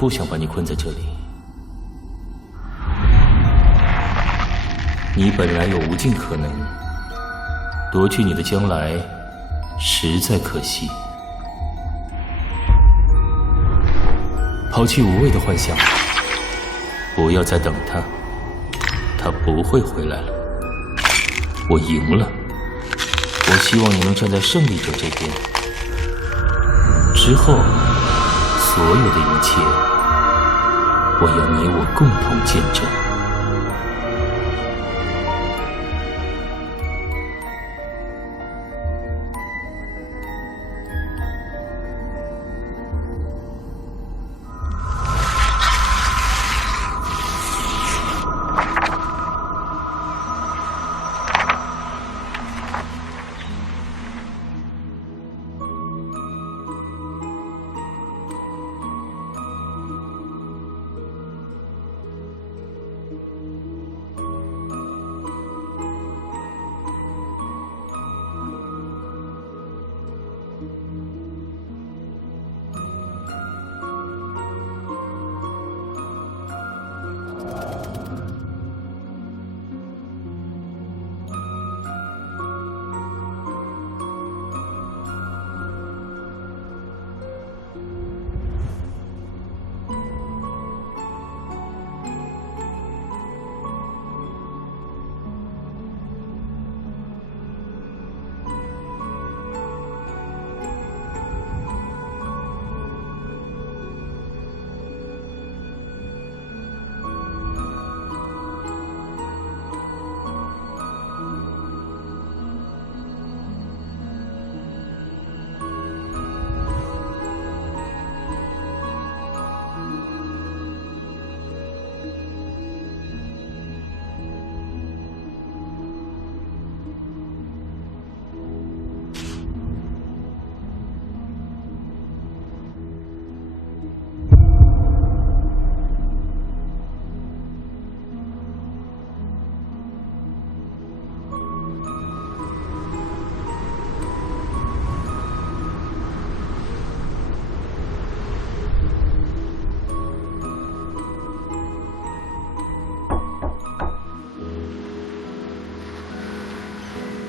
不想把你困在这里。你本来有无尽可能，夺去你的将来，实在可惜。抛弃无谓的幻想，不要再等他，他不会回来了。我赢了，我希望你能站在胜利者这边。之后，所有的一切，我要你我共同见证。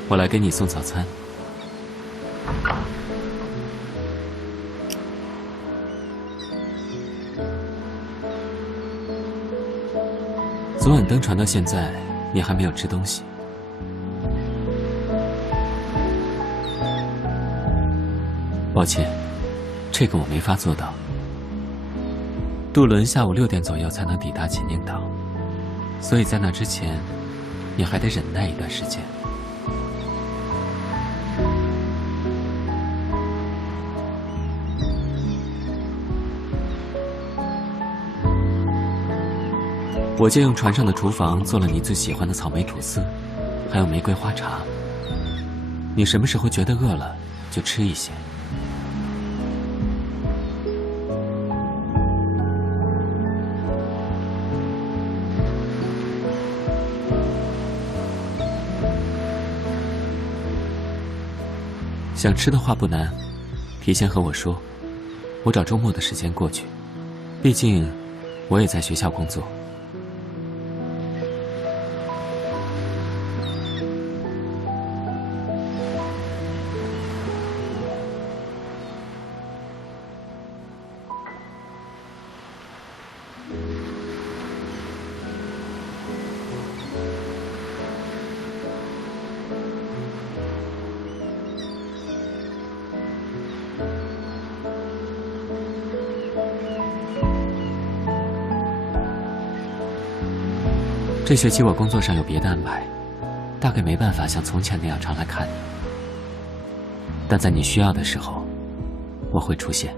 我来给你送早餐。昨晚登船到现在，你还没有吃东西。抱歉，这个我没法做到。渡轮下午6点左右才能抵达秦岭岛，所以在那之前，你还得忍耐一段时间。我借用船上的厨房做了你最喜欢的草莓吐司，还有玫瑰花茶。你什么时候觉得饿了，就吃一些。想吃的话不难，提前和我说，我找周末的时间过去。毕竟，我也在学校工作。这学期我工作上有别的安排，大概没办法像从前那样常来看你。但在你需要的时候，我会出现。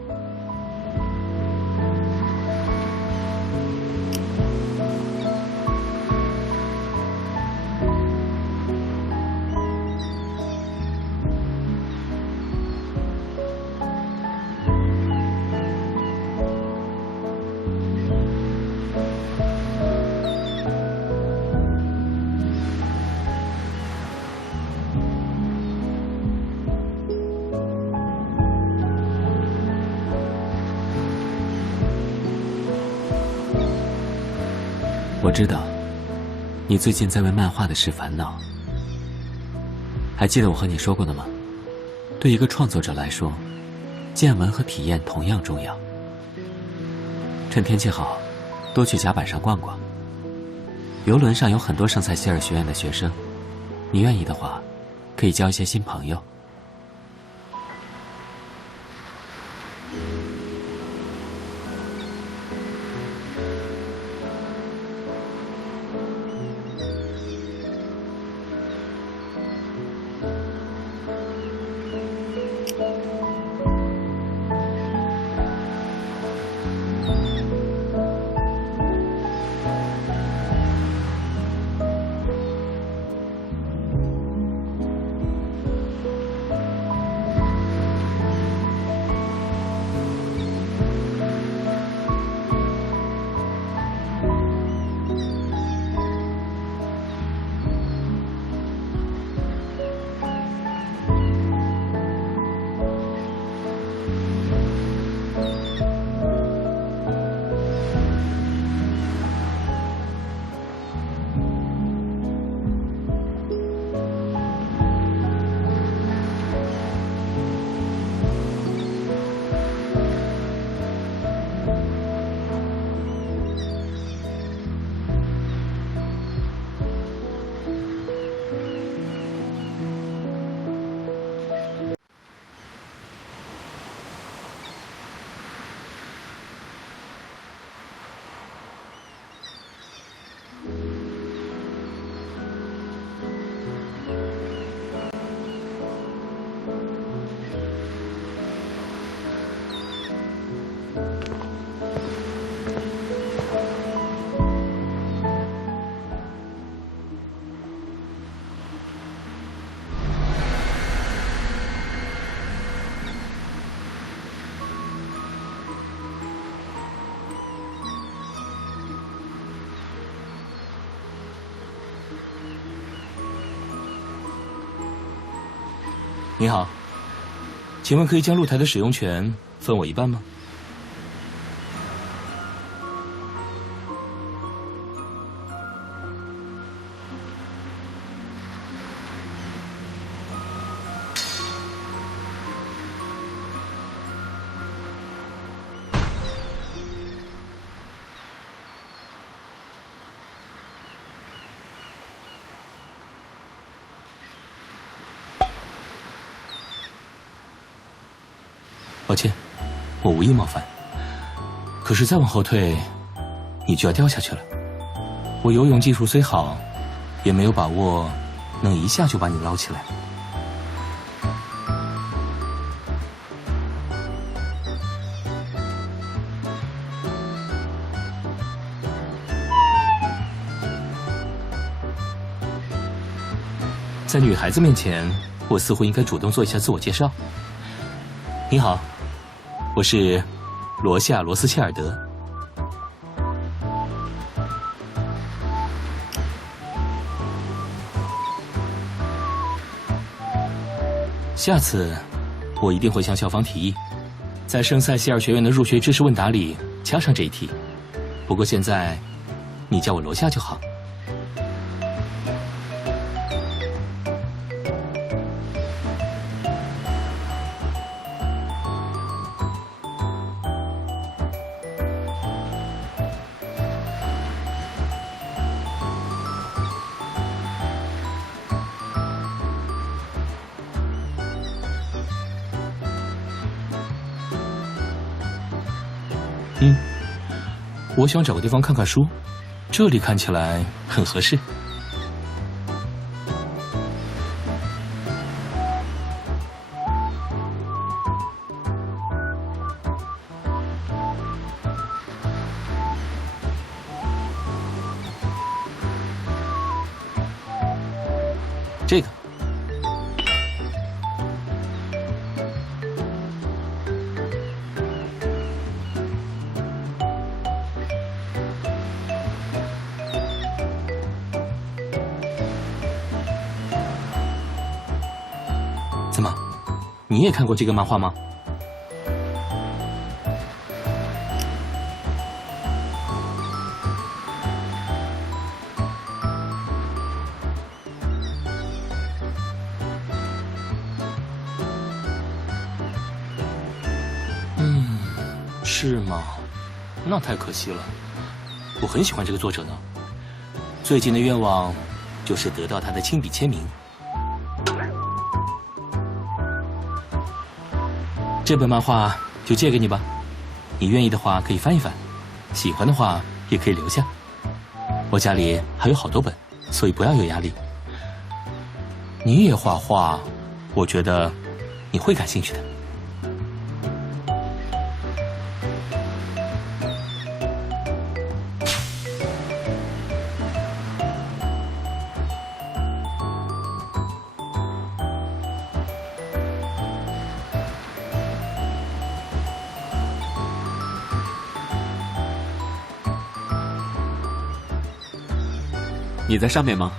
我知道，你最近在为漫画的事烦恼。还记得我和你说过的吗？对一个创作者来说，见闻和体验同样重要。趁天气好，多去甲板上逛逛。游轮上有很多圣塞西尔学院的学生，你愿意的话，可以交一些新朋友。你好，请问可以将露台的使用权分我一半吗？抱歉，我无意冒犯。可是再往后退，你就要掉下去了。我游泳技术虽好，也没有把握能一下就把你捞起来。在女孩子面前，我似乎应该主动做一下自我介绍。你好，我是罗夏·罗斯切尔德。下次我一定会向校方提议，在圣塞西尔学院的入学知识问答里加上这一题。不过现在，你叫我罗夏就好。我想找个地方看看书，这里看起来很合适。这个。怎么，你也看过这个漫画吗？是吗？那太可惜了。我很喜欢这个作者呢。最近的愿望就是得到他的亲笔签名。这本漫画就借给你吧，你愿意的话可以翻一翻，喜欢的话也可以留下。我家里还有好多本，所以不要有压力。你也画画，我觉得你会感兴趣的。你在上面吗？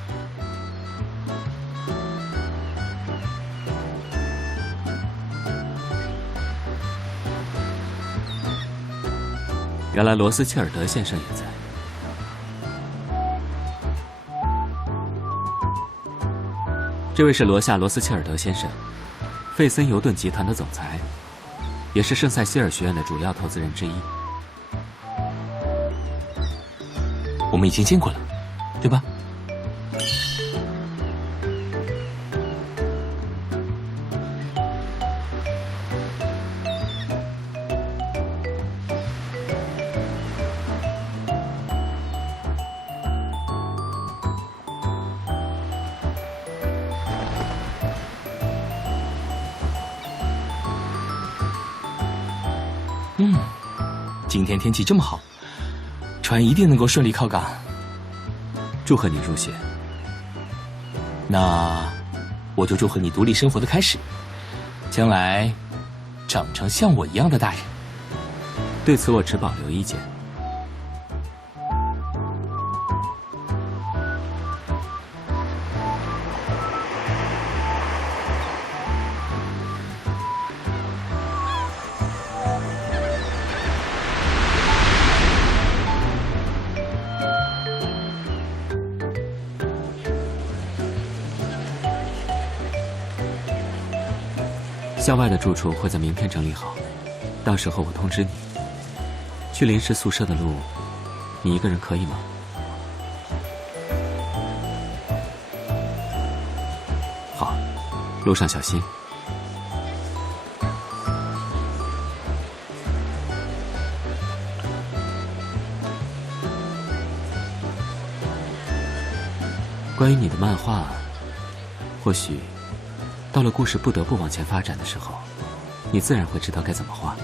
原来罗斯切尔德先生也在。这位是罗夏·罗斯切尔德先生，费森尤顿集团的总裁，也是圣塞西尔学院的主要投资人之一。我们已经见过了，对吧？今天天气这么好，船一定能够顺利靠港。祝贺你入学。那我就祝贺你独立生活的开始，将来长成像我一样的大人。对此我持保留意见。校外的住处会在明天整理好，到时候我通知你。去临时宿舍的路，你一个人可以吗？好，路上小心。关于你的漫画，或许到了故事不得不往前发展的时候，你自然会知道该怎么画。